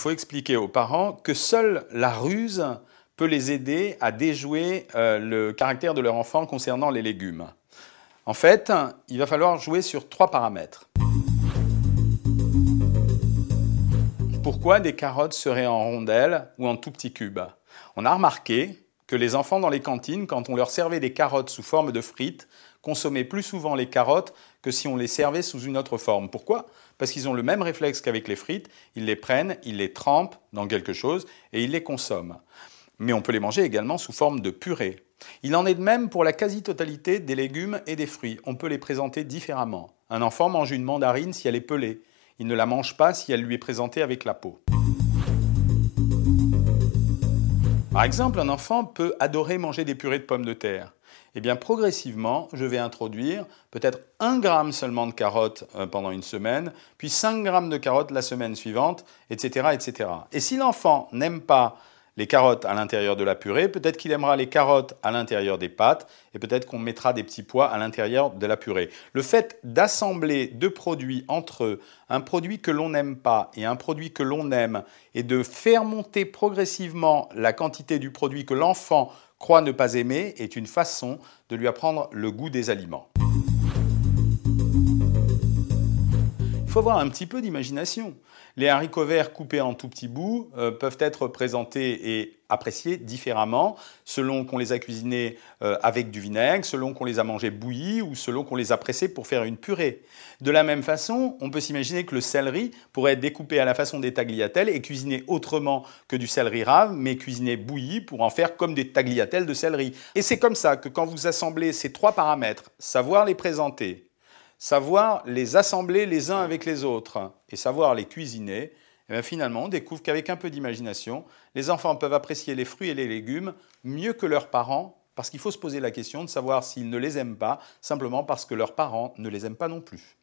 il faut expliquer aux parents que seule la ruse peut les aider à déjouer le caractère de leur enfant concernant les légumes. En fait, il va falloir jouer sur 3 paramètres. Pourquoi des carottes seraient en rondelles ou en tout petits cubes? On a remarqué que les enfants dans les cantines, quand on leur servait des carottes sous forme de frites, consommaient plus souvent les carottes que si on les servait sous une autre forme. Pourquoi? Parce qu'ils ont le même réflexe qu'avec les frites, ils les prennent, ils les trempent dans quelque chose et ils les consomment. Mais on peut les manger également sous forme de purée. Il en est de même pour la quasi-totalité des légumes et des fruits. On peut les présenter différemment. Un enfant mange une mandarine si elle est pelée. Il ne la mange pas si elle lui est présentée avec la peau. Par exemple, un enfant peut adorer manger des purées de pommes de terre. Eh bien, progressivement, je vais introduire peut-être 1 gramme seulement de carottes pendant une semaine, puis 5 grammes de carottes la semaine suivante, etc., etc. Et si l'enfant n'aime pas les carottes à l'intérieur de la purée, peut-être qu'il aimera les carottes à l'intérieur des pâtes, et peut-être qu'on mettra des petits pois à l'intérieur de la purée. Le fait d'assembler 2 produits entre eux, un produit que l'on n'aime pas et un produit que l'on aime, et de faire monter progressivement la quantité du produit que l'enfant croit ne pas aimer, est une façon de lui apprendre le goût des aliments. Il faut avoir un petit peu d'imagination. Les haricots verts coupés en tout petits bouts peuvent être présentés et appréciés différemment selon qu'on les a cuisinés avec du vinaigre, selon qu'on les a mangés bouillis ou selon qu'on les a pressés pour faire une purée. De la même façon, on peut s'imaginer que le céleri pourrait être découpé à la façon des tagliatelles et cuisiné autrement que du céleri rave, mais cuisiné bouilli pour en faire comme des tagliatelles de céleri. Et c'est comme ça que quand vous assemblez ces 3 paramètres, savoir les présenter, savoir les assembler les uns avec les autres et savoir les cuisiner, et bien finalement, on découvre qu'avec un peu d'imagination, les enfants peuvent apprécier les fruits et les légumes mieux que leurs parents, parce qu'il faut se poser la question de savoir s'ils ne les aiment pas, simplement parce que leurs parents ne les aiment pas non plus.